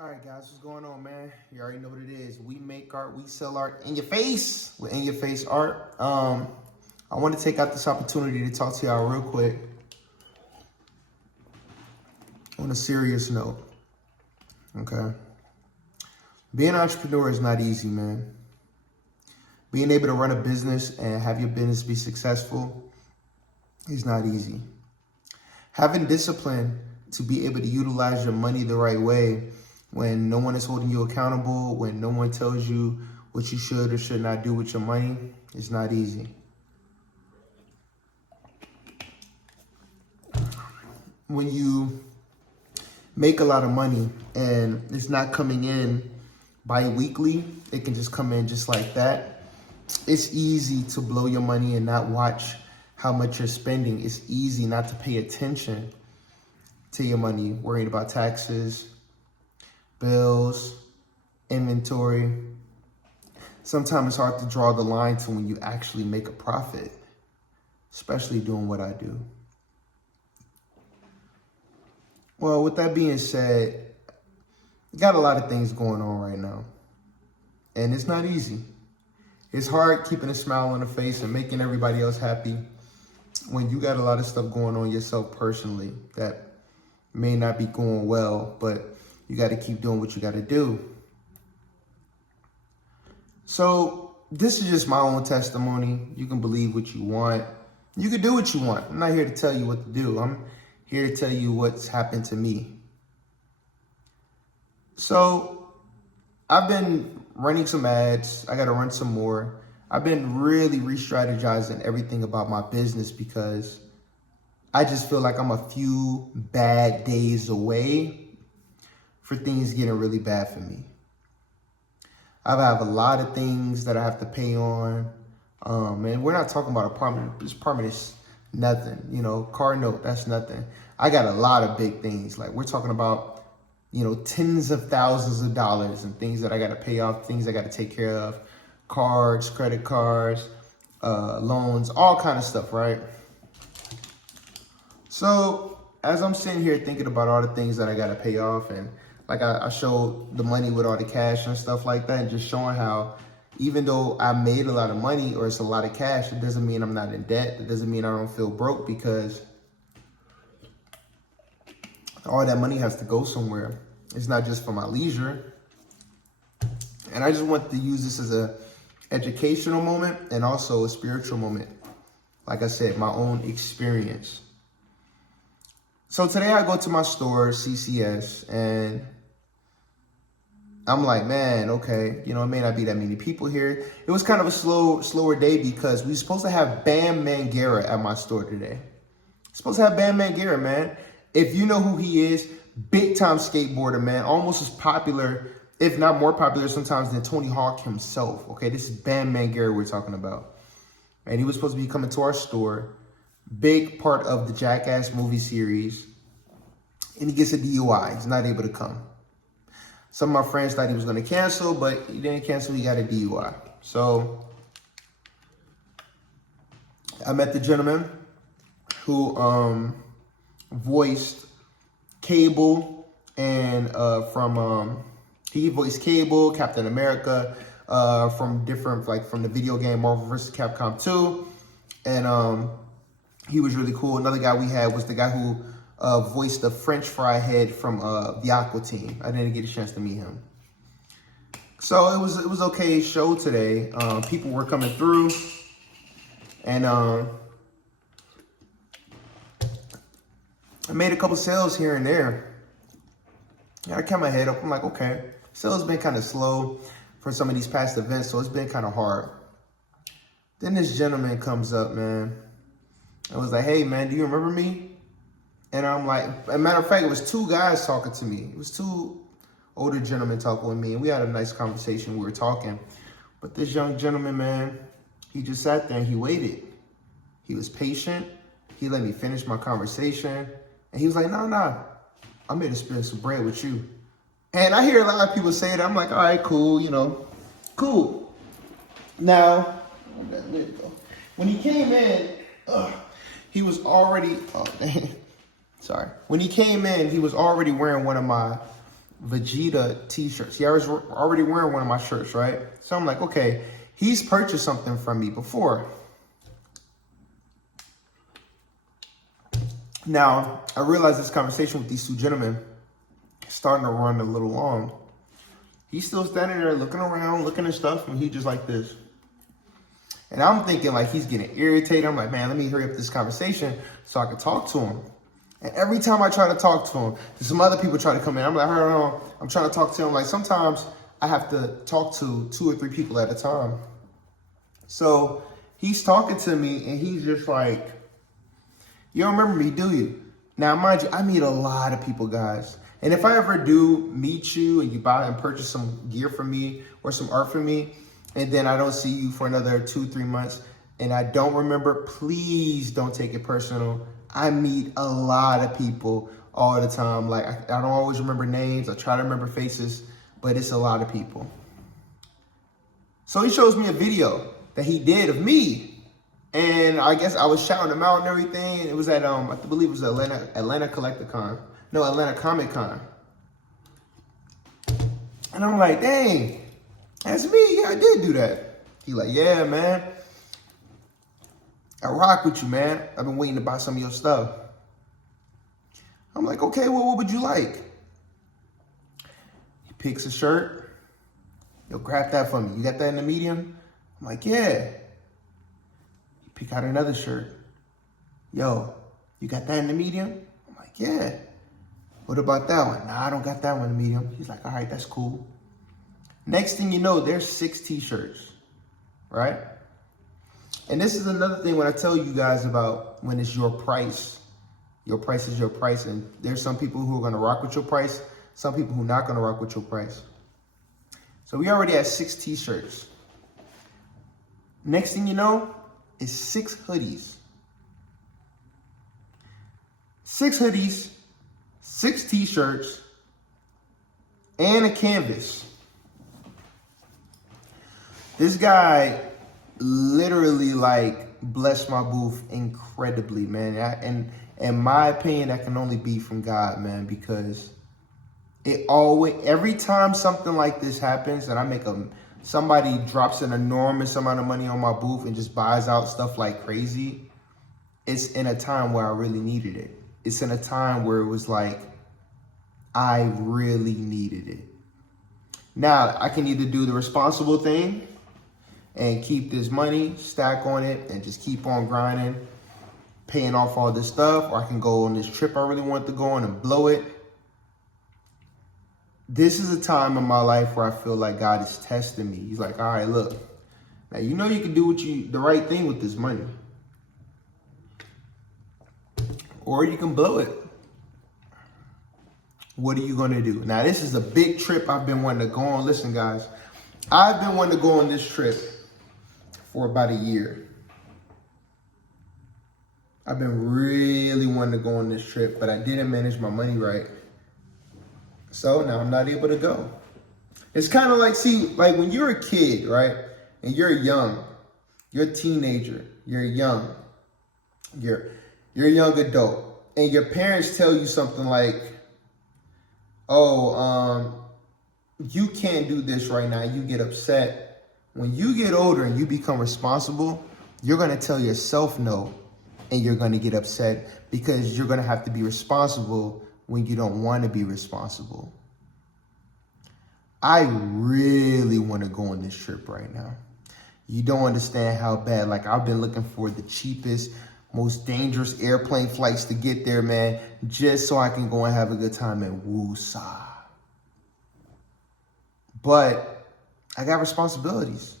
All right, guys, what's going on, man? You already know what it is. We make art, we sell art in your face with in your face art. I want to take out this opportunity to talk to y'all real quick on a serious note. Okay, being an entrepreneur is not easy, man. Being able to run a business and have your business be successful is not easy. Having discipline to be able to utilize your money the right way when no one is holding you accountable, when no one tells you what you should or should not do with your money, is not easy. When you make a lot of money and it's not coming in bi-weekly, it can just come in just like that. It's easy to blow your money and not watch how much you're spending. It's easy not to pay attention to your money, worrying about taxes, bills, inventory. Sometimes it's hard to draw the line to when you actually make a profit, especially doing what I do. Well, with that being said, you got a lot of things going on right now, and it's not easy. It's hard keeping a smile on the face and making everybody else happy when you got a lot of stuff going on yourself personally that may not be going well, but you got to keep doing what you got to do. So this is just my own testimony. You can believe what you want. You can do what you want. I'm not here to tell you what to do. I'm here to tell you what's happened to me. So I've been running some ads. I got to run some more. I've been really re-strategizing everything about my business because I just feel like I'm a few bad days away for things getting really bad for me. I have a lot of things that I have to pay on. And we're not talking about apartment. This apartment is nothing. You know, car note, that's nothing. I got a lot of big things. Like we're talking about, you know, tens of thousands of dollars and things that I got to pay off, things I got to take care of, cards, credit cards, loans, all kind of stuff, right? So as I'm sitting here thinking about all the things that I got to pay off, and like I showed the money with all the cash and stuff like that, and just showing how even though I made a lot of money or it's a lot of cash, it doesn't mean I'm not in debt. It doesn't mean I don't feel broke because all that money has to go somewhere. It's not just for my leisure. And I just want to use this as a educational moment and also a spiritual moment. Like I said, my own experience. So today I go to my store, CCS, and I'm like, man, okay, you know, it may not be that many people here. It was kind of a slower day because we were supposed to have Bam Margera at my store today. Supposed to have Bam Margera, man. If you know who he is, big time skateboarder, man. Almost as popular, if not more popular sometimes than Tony Hawk himself. Okay, this is Bam Margera we're talking about. And he was supposed to be coming to our store. Big part of the Jackass movie series. And he gets a DUI. He's not able to come. Some of my friends thought he was going to cancel, but he didn't cancel. He got a DUI. So I met the gentleman who voiced Cable and he voiced Cable, Captain America, from different, like from the video game Marvel vs. Capcom 2. And he was really cool. Another guy we had was the guy who voiced the French fry head from the Aqua Team. I didn't get a chance to meet him. So it was okay show today. People were coming through, and I made a couple sales here and there. Yeah, I kept my head up. I'm like, okay, sales been kind of slow for some of these past events, so it's been kind of hard. Then this gentleman comes up, man. I was like, hey, man, do you remember me? And I'm like, as a matter of fact, it was two guys talking to me. It was two older gentlemen talking with me, and we had a nice conversation. We were talking. But this young gentleman, man, he just sat there and he waited. He was patient. He let me finish my conversation. And he was like, nah, I'm here to spend some bread with you. And I hear a lot of people say that. I'm like, all right, cool, you know, cool. Now, there you go. When he came in, he was already, When he came in, he was already wearing one of my Vegeta t-shirts. He was already wearing one of my shirts, right? So I'm like, okay, he's purchased something from me before. Now, I realized this conversation with these two gentlemen is starting to run a little long. He's still standing there looking around, looking at stuff, and he just like this. And I'm thinking like he's getting irritated. I'm like, man, let me hurry up this conversation so I can talk to him. And every time I try to talk to him, some other people try to come in. I'm like, I don't know. I'm trying to talk to him. Like sometimes I have to talk to 2 or 3 people at a time. So he's talking to me and he's just like, you don't remember me, do you? Now, mind you, I meet a lot of people, guys. And if I ever do meet you and you buy and purchase some gear from me or some art from me, and then I don't see you for another 2-3 months and I don't remember, please don't take it personal. I meet a lot of people all the time. Like I don't always remember names. I try to remember faces, but it's a lot of people. So he shows me a video that he did of me. And I guess I was shouting him out and everything. It was at, I believe it was Atlanta Collecticon. No, Atlanta Comic Con. And I'm like, dang, that's me. Yeah, I did do that. He like, yeah, man. I rock with you, man. I've been waiting to buy some of your stuff. I'm like, okay, well, what would you like? He picks a shirt. Yo, grab that for me. You got that in the medium? I'm like, yeah. He pick out another shirt. Yo, you got that in the medium? I'm like, yeah. What about that one? Nah, I don't got that one in the medium. He's like, all right, that's cool. Next thing you know, there's 6 t-shirts, right? And this is another thing when I tell you guys about when it's your price. Your price is your price. And there's some people who are going to rock with your price. Some people who are not going to rock with your price. So we already have 6 t-shirts. Next thing you know is 6 hoodies. 6 hoodies, 6 t-shirts, and a canvas. This guy literally like blessed my booth incredibly, man. And in my opinion, that can only be from God, man, because it always, every time something like this happens and I make somebody drops an enormous amount of money on my booth and just buys out stuff like crazy, it's in a time where I really needed it. It's in a time where it was like, I really needed it. Now, I can either do the responsible thing and keep this money, stack on it, and just keep on grinding, paying off all this stuff, or I can go on this trip I really want to go on and blow it. This is a time in my life where I feel like God is testing me. He's like, all right, look, now you know you can do the right thing with this money. Or you can blow it. What are you going to do? Now, this is a big trip I've been wanting to go on. Listen, guys, I've been wanting to go on this trip for about a year. I've been really wanting to go on this trip, but I didn't manage my money right. So now I'm not able to go. It's kind of like, see, like when you're a kid, right? And you're young, you're a teenager, you're young, you're a young adult, and your parents tell you something like, oh, you can't do this right now. You get upset. When you get older and you become responsible, you're going to tell yourself no, and you're going to get upset because you're going to have to be responsible when you don't want to be responsible. I really want to go on this trip right now. You don't understand how bad. Like, I've been looking for the cheapest, most dangerous airplane flights to get there, man, just so I can go and have a good time in Woosah. But I got responsibilities.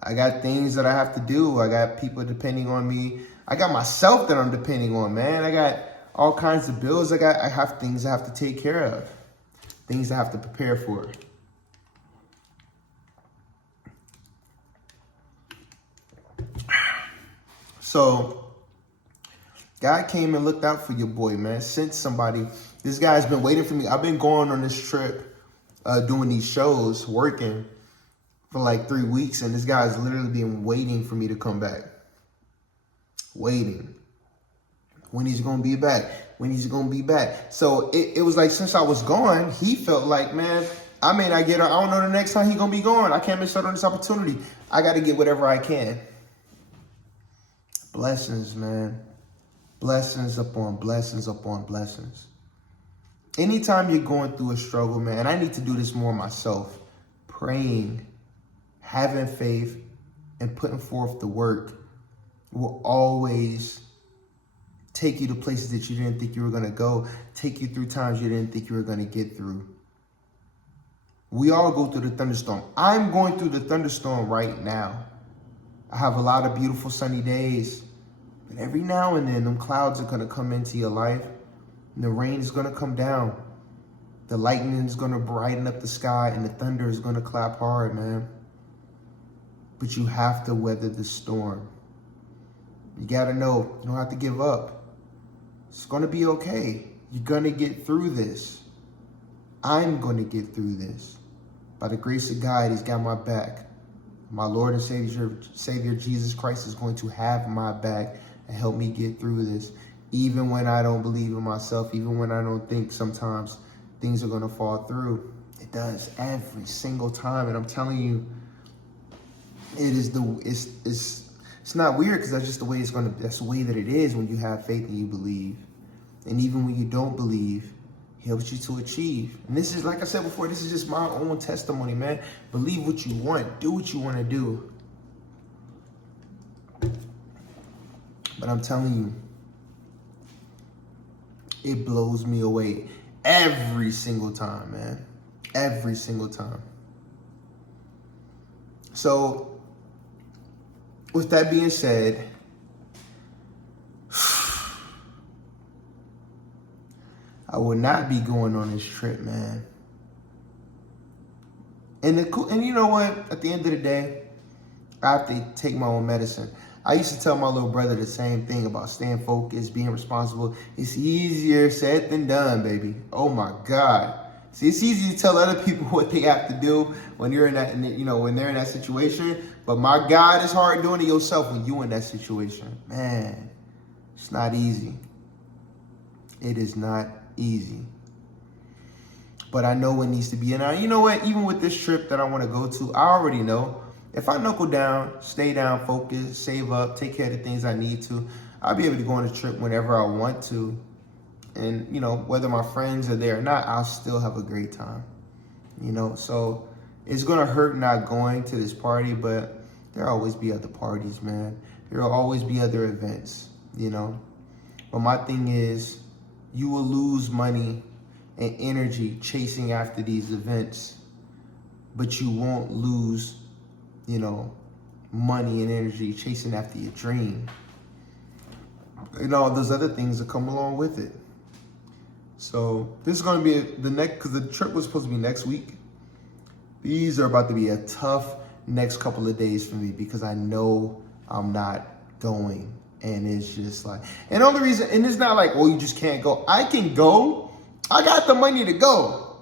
I got things that I have to do. I got people depending on me. I got myself that I'm depending on, man. I got all kinds of bills. I have things I have to take care of. Things I have to prepare for. So, God came and looked out for your boy, man. Sent somebody. This guy's been waiting for me. I've been going on this trip, doing these shows, working for like 3 weeks. And this guy's literally been waiting for me to come back. Waiting. When he's going to be back. when he's going to be back. So it was like, since I was gone, he felt like, man, I may not get her. I don't know the next time he's going to be gone. I can't miss out on this opportunity. I got to get whatever I can. Blessings, man. Blessings upon blessings upon blessings. Anytime you're going through a struggle, man, I need to do this more myself. Praying, having faith, and putting forth the work will always take you to places that you didn't think you were going to go, take you through times you didn't think you were going to get through. We all go through the thunderstorm. I'm going through the thunderstorm right now. I have a lot of beautiful sunny days, but every now and then, them clouds are going to come into your life, and the rain is going to come down. The lightning is going to brighten up the sky, and the thunder is going to clap hard, man. But you have to weather the storm. You got to know, you don't have to give up. It's going to be okay. You're going to get through this. I'm going to get through this. By the grace of God, he's got my back. My Lord and Savior Jesus Christ is going to have my back and help me get through this. Even when I don't believe in myself, even when I don't think sometimes things are going to fall through. It does every single time. And I'm telling you, it's not weird, because that's just the way that's the way that it is when you have faith and you believe. And even when you don't believe, he helps you to achieve. And this is, like I said before, this is just my own testimony, man. Believe what you want. Do what you want to do. But I'm telling you, it blows me away every single time, man. Every single time. So, with that being said, I will not be going on this trip, man. And you know what? At the end of the day, I have to take my own medicine. I used to tell my little brother the same thing about staying focused, being responsible. It's easier said than done, baby. Oh my God. See, it's easy to tell other people what they have to do when you're in that, when they're in that situation. But my God, it's hard doing it yourself when you're in that situation. Man, it's not easy. It is not easy. But I know what needs to be. And you know what? Even with this trip that I want to go to, I already know. If I knuckle down, stay down, focus, save up, take care of the things I need to, I'll be able to go on a trip whenever I want to. And, whether my friends are there or not, I'll still have a great time. So it's going to hurt not going to this party, but there'll always be other parties, man. There'll always be other events, But my thing is, you will lose money and energy chasing after these events, but you won't lose, money and energy chasing after your dream. And all those other things that come along with it. So this is going to be the next, because the trip was supposed to be next week. These are about to be a tough next couple of days for me, because I know I'm not going. And it's just like, and the only reason, and it's not like, you just can't go. I can go. I got the money to go.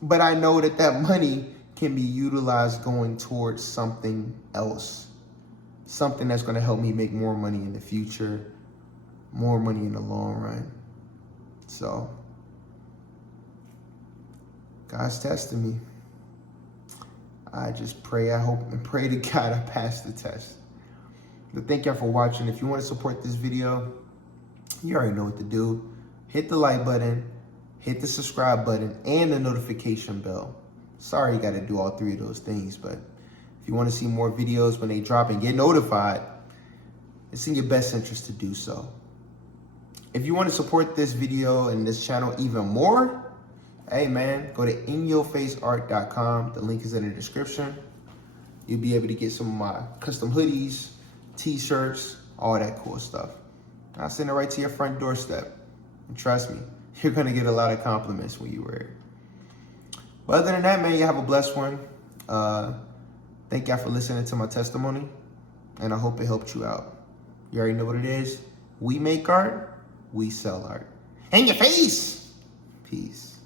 But I know that money can be utilized going towards something else. Something that's going to help me make more money in the future. More money in the long run. So, God's testing me. I just pray, I hope, and pray to God I pass the test. But thank y'all for watching. If you want to support this video, you already know what to do. Hit the like button, hit the subscribe button, and the notification bell. Sorry you got to do all three of those things, but if you want to see more videos when they drop and get notified, it's in your best interest to do so. If you want to support this video and this channel even more, hey man, go to inyourfaceart.com. The link is in the description. You'll be able to get some of my custom hoodies, t-shirts, all that cool stuff. I'll send it right to your front doorstep. And trust me, you're going to get a lot of compliments when you wear it. But other than that, man, you have a blessed one. Thank y'all for listening to my testimony, and I hope it helped you out. You already know what it is. We make art, we sell art. In your face! Peace.